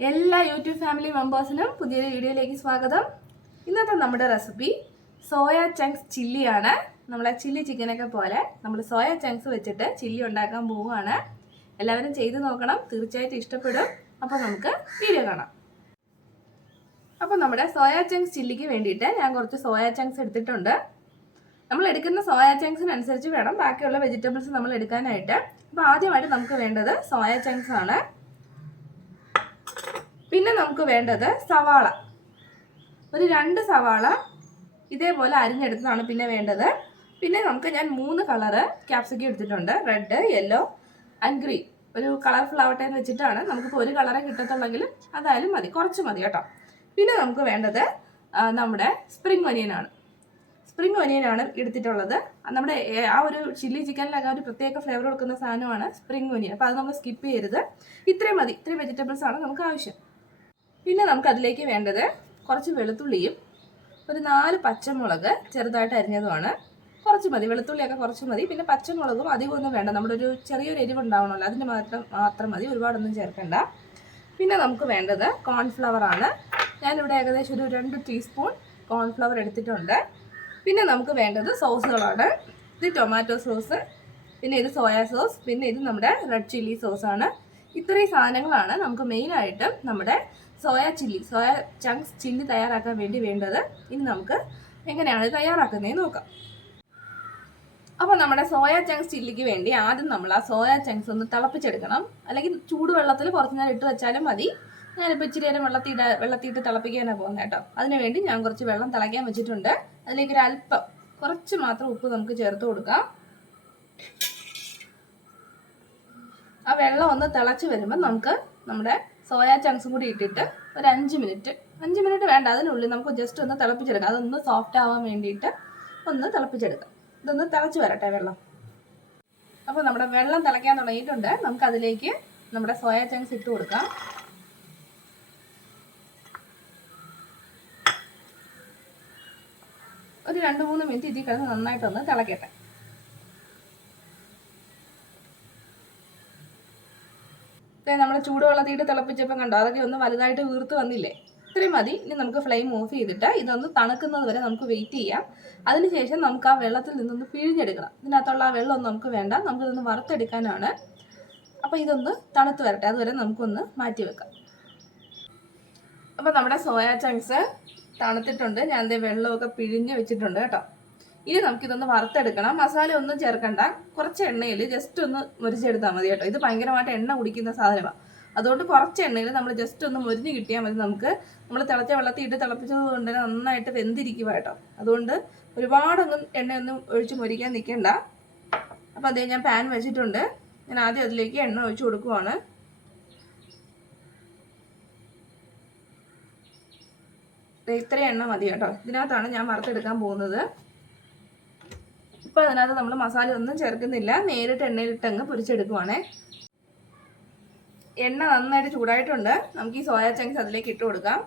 എല്ലാ YouTube family മെമ്പേഴ്സിനും പുതിയൊരു വീഡിയോയിലേക്ക് സ്വാഗതം. ഇന്നത്തെ നമ്മുടെ റെസിപ്പി സോയ ചങ്ക്സ് ചില്ലിയാണ്. നമ്മളെ ചില്ലി ചിക്കനൊക്കെ പോലെ നമ്മൾ സോയ ചങ്ക്സ് വെച്ചിട്ട് ചില്ലി ഉണ്ടാക്കാൻ പോവുകയാണ്. എല്ലാവരും ചെയ്ത് നോക്കണം, തീർച്ചയായിട്ടും ഇഷ്ടപ്പെടും. അപ്പോൾ നമുക്ക് വീഡിയോ കാണാം. അപ്പോൾ നമ്മുടെ സോയ ചങ്ക്സ് ചില്ലിക്ക് വേണ്ടിയിട്ട് ഞാൻ കുറച്ച് സോയ ചങ്ക്സ് എടുത്തിട്ടുണ്ട്. നമ്മൾ എടുക്കുന്ന സോയ ചങ്ക്സിനനുസരിച്ച് വേണം ബാക്കിയുള്ള വെജിറ്റബിൾസ് നമ്മൾ എടുക്കാനായിട്ട്. അപ്പോൾ ആദ്യമായിട്ട് നമുക്ക് വേണ്ടത് സോയ ചങ്ക്സ് ആണ്. പിന്നെ നമുക്ക് വേണ്ടത് സവാള, ഒരു 2 സവാള ഇതേപോലെ അരിഞ്ഞെടുത്തതാണ് പിന്നെ വേണ്ടത്. പിന്നെ ഞാൻ 3 കളറ് ക്യാപ്സിക്കം എടുത്തിട്ടുണ്ട്, റെഡ്, യെല്ലോ ആൻഡ് ഗ്രീൻ. ഒരു കളർഫുൾ ആവട്ടെ എന്ന് വെച്ചിട്ടാണ്. നമുക്കിപ്പോൾ ഒരു കളറേ കിട്ടത്തുള്ളെങ്കിൽ അതായാലും മതി, കുറച്ച് മതി കേട്ടോ. പിന്നെ നമുക്ക് വേണ്ടത് നമ്മുടെ സ്പ്രിംഗ് ഒനിയനാണ് എടുത്തിട്ടുള്ളത്. നമ്മുടെ ആ ഒരു ചില്ലി ചിക്കനിലൊക്കെ ഒരു പ്രത്യേക ഫ്ലേവർ കൊടുക്കുന്ന സാധനമാണ് സ്പ്രിംഗ് ഒനിയൻ. അപ്പോൾ അത് നമ്മൾ സ്കിപ്പ് ചെയ്യരുത്. ഇത്രയും മതി, ഇത്രയും വെജിറ്റബിൾസ് ആണ് നമുക്ക് ആവശ്യം. പിന്നെ നമുക്ക് അതിലേക്ക് വേണ്ടത് കുറച്ച് വെളുത്തുള്ളിയും ഒരു 4 പച്ചമുളക് ചെറുതായിട്ട് അരിഞ്ഞതുമാണ്. കുറച്ച് മതി, വെളുത്തുള്ളിയൊക്കെ കുറച്ച് മതി. പിന്നെ പച്ചമുളകും അധികമൊന്നും വേണ്ട, നമ്മുടെ ഒരു ചെറിയൊരു എരിവ് ഉണ്ടാവണമല്ലോ, അതിന് മാത്രം മതി, ഒരുപാടൊന്നും ചേർക്കണ്ട. പിന്നെ നമുക്ക് വേണ്ടത് കോൺഫ്ലവർ ആണ്. ഞാനിവിടെ ഏകദേശം ഒരു 2 ടീസ്പൂൺ കോൺഫ്ലവർ എടുത്തിട്ടുണ്ട്. പിന്നെ നമുക്ക് വേണ്ടത് സോസുകളാണ്. ഇത് ടൊമാറ്റോ സോസ്, പിന്നെ ഇത് സോയാ സോസ്, പിന്നെ ഇത് നമ്മുടെ റെഡ് ചില്ലി സോസാണ്. ഇത്രയും സാധനങ്ങളാണ് നമുക്ക് മെയിനായിട്ട് നമ്മുടെ സോയ ചങ്ക്സ് ചില്ലി തയ്യാറാക്കാൻ വേണ്ടത്. ഇനി നമുക്ക് എങ്ങനെയാണ് തയ്യാറാക്കുന്നതെന്ന് നോക്കാം. അപ്പോൾ നമ്മുടെ സോയ ചങ്ക്സ് ചില്ലിക്ക് വേണ്ടി ആദ്യം നമ്മൾ ആ സോയ ചങ്ക്സ് ഒന്ന് തിളപ്പിച്ചെടുക്കണം. അല്ലെങ്കിൽ ചൂടുവെള്ളത്തിൽ കുറച്ച് നേരം ഇട്ട് വെച്ചാലും മതി. ഞാനിപ്പോൾ ഇച്ചിരി നേരം വെള്ളത്തിയിട്ട് തിളപ്പിക്കാനാണ് പോകുന്നത് കേട്ടോ. അതിനുവേണ്ടി ഞാൻ കുറച്ച് വെള്ളം തിളയ്ക്കാൻ വെച്ചിട്ടുണ്ട്. അതിലേക്ക് അല്പം കുറച്ച് മാത്രം ഉപ്പ് നമുക്ക് ചേർത്ത് കൊടുക്കാം. ആ വെള്ളം ഒന്ന് തിളച്ച് വരുമ്പോൾ നമുക്ക് നമ്മുടെ സോയ ചങ്ക്സും കൂടി ഇട്ടിട്ട് ഒരു 5 മിനിറ്റ് വേണ്ട, അതിനുള്ളിൽ നമുക്ക് ജസ്റ്റ് ഒന്ന് തിളപ്പിച്ചെടുക്കാം. അതൊന്ന് സോഫ്റ്റ് ആവാൻ വേണ്ടിയിട്ട് ഒന്ന് തിളപ്പിച്ചെടുക്കാം. ഇതൊന്ന് തിളച്ച് വരട്ടെ വെള്ളം. അപ്പോൾ നമ്മുടെ വെള്ളം തിളയ്ക്കാൻ തുടങ്ങിയിട്ടുണ്ട്. നമുക്ക് അതിലേക്ക് നമ്മുടെ സോയ ചങ്ക്സ് ഇട്ട് കൊടുക്കാം. ഒരു 2-3 മിനിറ്റ് ഇതിൽ കിടന്ന് നന്നായിട്ടൊന്ന് തിളക്കട്ടെ. നമ്മൾ ചൂടുവെള്ളത്തിയിട്ട് തിളപ്പിച്ചപ്പോൾ കണ്ടോ, അതൊക്കെ ഒന്ന് വലുതായിട്ട് വീർത്ത് വന്നില്ലേ? ഇത്രയും മതി. ഇനി നമുക്ക് ഫ്ലെയിം ഓഫ് ചെയ്തിട്ട് ഇതൊന്ന് തണുക്കുന്നത് വരെ നമുക്ക് വെയിറ്റ് ചെയ്യാം. അതിനുശേഷം നമുക്ക് ആ വെള്ളത്തിൽ നിന്നൊന്ന് പിഴിഞ്ഞെടുക്കണം. ഇതിനകത്തുള്ള ആ വെള്ളമൊന്നും നമുക്ക് വേണ്ട, നമുക്കിതൊന്ന് വറുത്തെടുക്കാനാണ്. അപ്പോൾ ഇതൊന്ന് തണുത്ത് വരട്ടെ, അതുവരെ നമുക്കൊന്ന് മാറ്റി വെക്കാം. അപ്പോൾ നമ്മുടെ സോയ ചങ്ക്സ് തണുത്തിട്ടുണ്ട്. ഞാൻ വെള്ളമൊക്കെ പിഴിഞ്ഞ് വെച്ചിട്ടുണ്ട് കേട്ടോ. ഇനി നമുക്കിതൊന്ന് വറുത്തെടുക്കണം. മസാല ഒന്നും ചേർക്കണ്ട, കുറച്ച് എണ്ണയിൽ ജസ്റ്റ് ഒന്ന് മുരിച്ചെടുത്താൽ മതി കേട്ടോ. ഇത് ഭയങ്കരമായിട്ട് എണ്ണ കുടിക്കുന്ന സാധനമാണ്. അതുകൊണ്ട് കുറച്ച് എണ്ണയിൽ നമ്മൾ ജസ്റ്റ് ഒന്ന് മുരിഞ്ഞ് കിട്ടിയാൽ മതി. നമ്മൾ തിളച്ച വെള്ളത്തിൽ ഇട്ട് തിളപ്പിച്ചത് കൊണ്ട് തന്നെ നന്നായിട്ട് വെന്തിരിക്കുക കേട്ടോ. അതുകൊണ്ട് ഒരുപാടൊന്നും എണ്ണയൊന്നും ഒഴിച്ച് മുരിക്കാൻ നിൽക്കണ്ട. അപ്പോൾ അതേ ഞാൻ പാൻ വെച്ചിട്ടുണ്ട്. ഞാൻ ആദ്യം അതിലേക്ക് എണ്ണ ഒഴിച്ച് കൊടുക്കുവാണ്. ഇത്രയും എണ്ണ മതി കേട്ടോ. ഇതിനകത്താണ് ഞാൻ വറുത്തെടുക്കാൻ പോകുന്നത്. ഇപ്പോൾ അതിനകത്ത് നമ്മൾ മസാല ഒന്നും ചേർക്കുന്നില്ല, നേരിട്ട് എണ്ണയിലിട്ടങ്ങ് പൊരിച്ചെടുക്കുവാണേ. എണ്ണ നന്നായിട്ട് ചൂടായിട്ടുണ്ട്. നമുക്ക് ഈ സോയ ചങ്ക്സ് അതിലേക്ക് ഇട്ട് കൊടുക്കാം.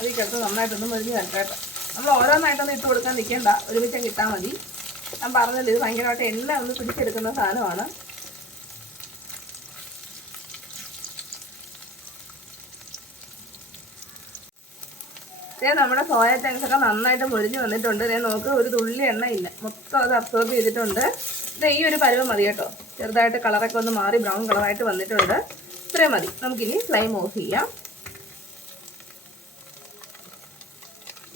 അതിൽ കിടത്ത് നന്നായിട്ടൊന്ന് മുരിഞ്ഞ് തരട്ടെ കേട്ടോ. നമ്മൾ ഓരോന്നായിട്ടൊന്നും ഇട്ട് കൊടുക്കാൻ നിൽക്കേണ്ട, ഒരുമിച്ച് കിട്ടാൽ മതി. ഞാൻ പറഞ്ഞല്ലോ, ഇത് ഭയങ്കരമായിട്ട് എണ്ണ ഒന്ന് പിടിച്ചെടുക്കുന്ന സാധനമാണ്. നമ്മുടെ സോയ ചങ്ക്സ് ഒക്കെ നന്നായിട്ട് മുരിഞ്ഞ് വന്നിട്ടുണ്ട്. നോക്ക്, ഒരു തുള്ളി എണ്ണ ഇല്ല, മൊത്തം അത് അബ്സോർബ് ചെയ്തിട്ടുണ്ട്. ഈ ഒരു പരുവം മതി കേട്ടോ. ചെറുതായിട്ട് കളറൊക്കെ ഒന്ന് മാറി ബ്രൗൺ കളറായിട്ട് വന്നിട്ടുണ്ട്. ഇത്രയും മതി. നമുക്കിനി ഫ്ലെയിം ഓഫ് ചെയ്യാം.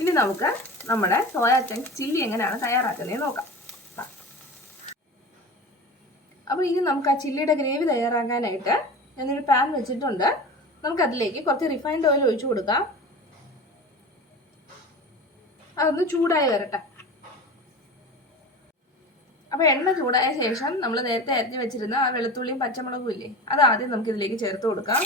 ഇനി നമുക്ക് നമ്മുടെ സോയ ചങ്ക്സ് ചില്ലി എങ്ങനെയാണ് തയ്യാറാക്കുന്നത് നോക്കാം. അപ്പോൾ ഇനി നമുക്ക് ആ ചില്ലിയുടെ ഗ്രേവി തയ്യാറാക്കാനായിട്ട് ഞാനൊരു പാൻ വെച്ചിട്ടുണ്ട്. നമുക്കതിലേക്ക് കുറച്ച് റിഫൈൻഡ് ഓയിൽ ഒഴിച്ചു കൊടുക്കാം. അതൊന്ന് ചൂടായി വരട്ടെ. അപ്പോൾ എണ്ണ ചൂടായ ശേഷം നമ്മൾ നേരത്തെ അരിഞ്ഞ് വെച്ചിരുന്ന ആ വെളുത്തുള്ളിയും പച്ചമുളകും ഇല്ലേ, അത് ആദ്യം നമുക്ക് ഇതിലേക്ക് ചേർത്ത് കൊടുക്കാം.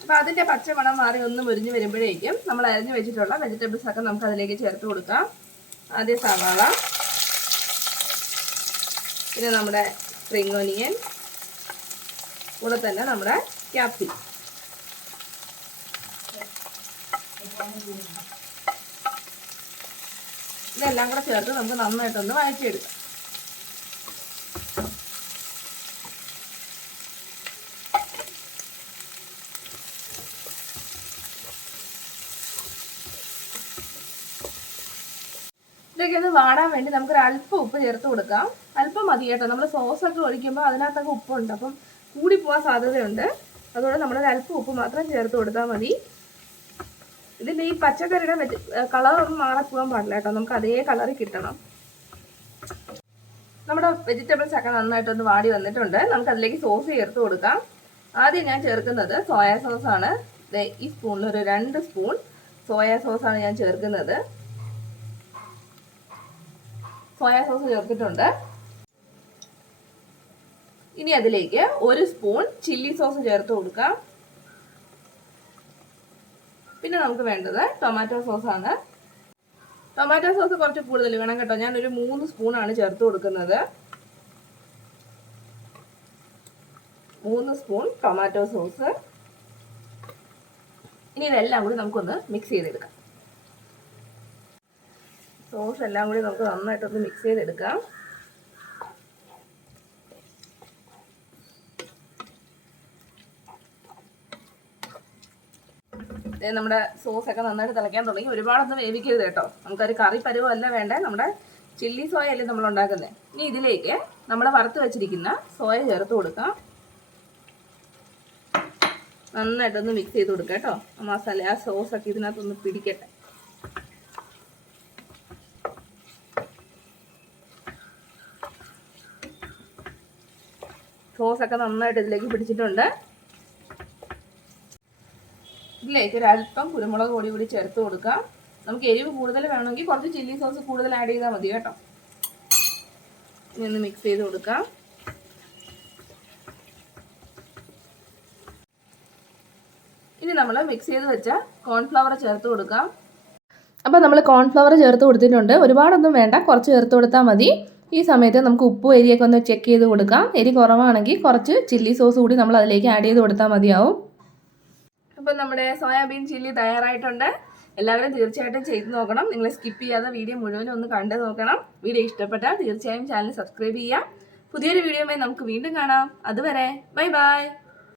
അപ്പോൾ അതിൻ്റെ പച്ചമണം മാറി ഒന്ന് മുരിഞ്ഞ് വരുമ്പോഴേക്കും നമ്മൾ അരിഞ്ഞ് വെച്ചിട്ടുള്ള വെജിറ്റബിൾസ് ഒക്കെ നമുക്ക് അതിലേക്ക് ചേർത്ത് കൊടുക്കാം. ആദ്യം സവാള, പിന്നെ നമ്മുടെ സ്പ്രിംഗ് ഒനിയൻ, കൂടെ തന്നെ നമ്മുടെ ക്യാപ്സിക്കം. ഇതെല്ലാം കൂടെ ചേർത്ത് നമുക്ക് നന്നായിട്ടൊന്ന് വഴറ്റിയെടുക്കാം. ഇതൊക്കെ ഒന്ന് വാടാൻ വേണ്ടി നമുക്കൊരു അല്പം ഉപ്പ് ചേർത്ത് കൊടുക്കാം. അല്പം മതി കേട്ടോ. നമ്മൾ സോസൊക്കെ ഒഴിക്കുമ്പോൾ അതിനകത്തൊക്കെ ഉപ്പുണ്ട്, അപ്പം കൂടി പോകാൻ സാധ്യതയുണ്ട്. അതുകൊണ്ട് നമ്മളൊരു അല്പം ഉപ്പ് മാത്രം ചേർത്ത് കൊടുത്താൽ മതി. ഇതിൻ്റെ ഈ പച്ചക്കറിയുടെ കളറൊന്നും മാറിപ്പോകാൻ പാടില്ല കേട്ടോ. നമുക്ക് അതേ കളറിൽ കിട്ടണം. നമ്മുടെ വെജിറ്റബിൾസ് ഒക്കെ നന്നായിട്ടൊന്ന് വാടി വന്നിട്ടുണ്ട്. നമുക്കതിലേക്ക് സോസ് ചേർത്ത് കൊടുക്കാം. ആദ്യം ഞാൻ ചേർക്കുന്നത് സോയാ സോസാണ്. ഈ സ്പൂണിൽ ഒരു 2 സ്പൂൺ സോയാ സോസാണ് ഞാൻ ചേർക്കുന്നത്. സോയാ സോസ് ചേർത്തിട്ടുണ്ട്. ഇനി അതിലേക്ക് 1 സ്പൂൺ ചില്ലി സോസ് ചേർത്ത് കൊടുക്കാം. പിന്നെ നമുക്ക് വേണ്ടത് ടൊമാറ്റോ സോസാണ്. ടൊമാറ്റോ സോസ് കുറച്ച് കൂടുതൽ വേണം കേട്ടോ. ഞാനൊരു 3 സ്പൂണാണ് ചേർത്ത് കൊടുക്കുന്നത്. 3 സ്പൂൺ ടൊമാറ്റോ സോസ്. ഇനി ഇതെല്ലാം കൂടി നമുക്കൊന്ന് മിക്സ് ചെയ്തെടുക്കാം. സോസ് എല്ലാം കൂടി നമുക്ക് നന്നായിട്ടൊന്ന് മിക്സ് ചെയ്തെടുക്കാം. നമ്മുടെ സോസൊക്കെ നന്നായിട്ട് തിളയ്ക്കാൻ തുടങ്ങി. ഒരുപാടൊന്നും വേവിക്കരുത് കേട്ടോ. നമുക്കൊരു കറി പരുവമല്ല വേണ്ടേ. നമ്മുടെ ചില്ലി സോയ അല്ലേ നമ്മൾ ഉണ്ടാക്കുന്നത്. ഇനി ഇതിലേക്ക് നമ്മൾ വറുത്ത് വെച്ചിരിക്കുന്ന സോയ ചേർത്ത് കൊടുക്കാം. നന്നായിട്ടൊന്ന് മിക്സ് ചെയ്ത് കൊടുക്കാം കേട്ടോ. മസാല ആ സോസൊക്കെ ഇതിനകത്തൊന്ന് പിടിക്കട്ടെ. സോസൊക്കെ നന്നായിട്ട് ഇതിലേക്ക് പിടിച്ചിട്ടുണ്ട്. ഇതിലേക്ക് ഒരു അല്പം കുരുമുളക് പൊടി കൂടി ചേർത്ത് കൊടുക്കാം. നമുക്ക് എരിവ് കൂടുതൽ വേണമെങ്കിൽ കുറച്ച് ചില്ലി സോസ് കൂടുതൽ ആഡ് ചെയ്താൽ മതി കേട്ടോ. ഇനി ഒന്ന് മിക്സ് ചെയ്ത് കൊടുക്കാം. ഇനി നമ്മൾ മിക്സ് ചെയ്ത് വെച്ച കോൺഫ്ലവർ ചേർത്ത് കൊടുക്കാം. അപ്പോൾ നമ്മൾ കോൺഫ്ലവർ ചേർത്ത് കൊടുത്തിട്ടുണ്ട്. ഒരുപാടൊന്നും വേണ്ട, കുറച്ച് ചേർത്ത് കൊടുത്താൽ മതി. ഈ സമയത്ത് നമുക്ക് ഉപ്പും എരിയൊക്കെ ഒന്ന് ചെക്ക് ചെയ്ത് കൊടുക്കാം. എരി കുറവാണെങ്കിൽ കുറച്ച് ചില്ലി സോസ് കൂടി നമ്മൾ അതിലേക്ക് ആഡ് ചെയ്ത് കൊടുത്താൽ മതിയാവും. അപ്പം നമ്മുടെ സോയാബീൻ ചില്ലി തയ്യാറായിട്ടുണ്ട്. എല്ലാവരും തീർച്ചയായിട്ടും ചെയ്ത് നോക്കണം. നിങ്ങൾ സ്കിപ്പ് ചെയ്യാതെ വീഡിയോ മുഴുവനും ഒന്ന് കണ്ടു നോക്കണം. വീഡിയോ ഇഷ്ടപ്പെട്ടാൽ തീർച്ചയായും ചാനൽ സബ്സ്ക്രൈബ് ചെയ്യാം. പുതിയൊരു വീഡിയോയുമായി നമുക്ക് വീണ്ടും കാണാം. അതുവരെ ബൈ ബൈ.